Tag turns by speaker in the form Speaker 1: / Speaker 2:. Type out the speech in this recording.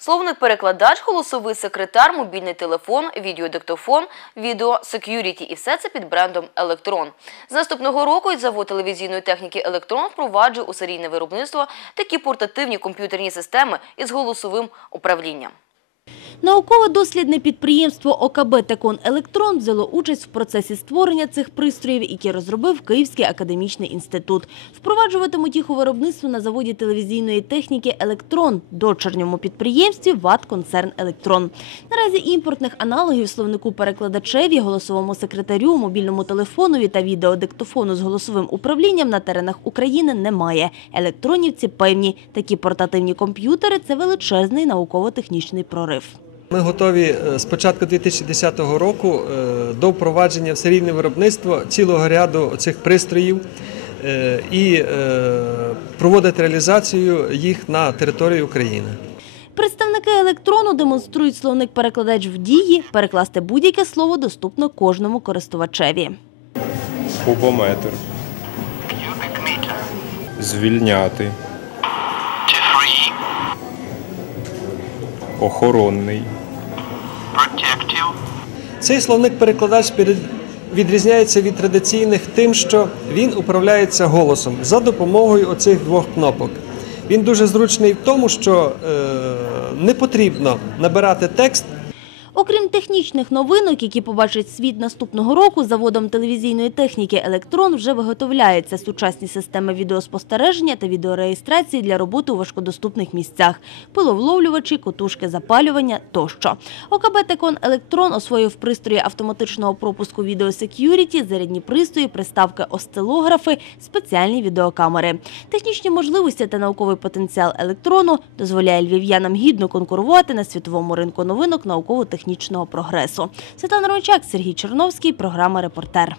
Speaker 1: Словник-перекладач, голосовий секретар, мобільний телефон, відеодиктофон, відео сек'юріті і все це під брендом Електрон. З наступного року завод телевізійної техніки Електрон впроваджує у серійне виробництво такі портативні комп'ютерні системи із голосовим управлінням.
Speaker 2: Науково-дослідне підприємство ОКБ «Текон Електрон» взяло участь в процесі створення цих пристроїв, які розробив Київський академічний інститут. Впроваджуватимуть їх у виробництво на заводі телевізійної техніки «Електрон» дочерньому підприємстві ВАТ «Концерн Електрон». Наразі імпортних аналогів словнику перекладачеві, голосовому секретарю, мобільному телефонові та відеодиктофону з голосовим управлінням на теренах України немає. Електронівці певні, такі портативні комп'ютери – це величезний науково-технічний прорив.
Speaker 3: Ми готові е, з початку 2010 року е, до впровадження в серійне виробництво цілого ряду цих пристроїв е, і проводити реалізацію їх на території України.
Speaker 2: Представники електрону демонструють словник-перекладач в дії, перекласти будь-яке слово доступно кожному користувачеві.
Speaker 4: Кубометр. Звільняти. Охоронний.
Speaker 3: Цей словник-перекладач відрізняється від традиційних тим, що він управляється голосом за допомогою оцих двох кнопок. Він дуже зручний в тому, що е, не потрібно набирати текст
Speaker 2: Окрім технічних новинок, які побачать світ наступного року, заводом телевізійної техніки «Електрон» вже виготовляються сучасні системи відеоспостереження та відеореєстрації для роботи у важкодоступних місцях, пиловловлювачі, котушки запалювання тощо. ОКБ «Текон Електрон» освоїв пристрої автоматичного пропуску відеосек'юріті, зарядні пристрої, приставки осцилографи, спеціальні відеокамери. Технічні можливості та науковий потенціал електрону дозволяє львів'янам гідно конкурувати на світовому ринку новинок науково-технічного прогресу. Світлана Ромчак, Сергій Черновський, програма «Репортер».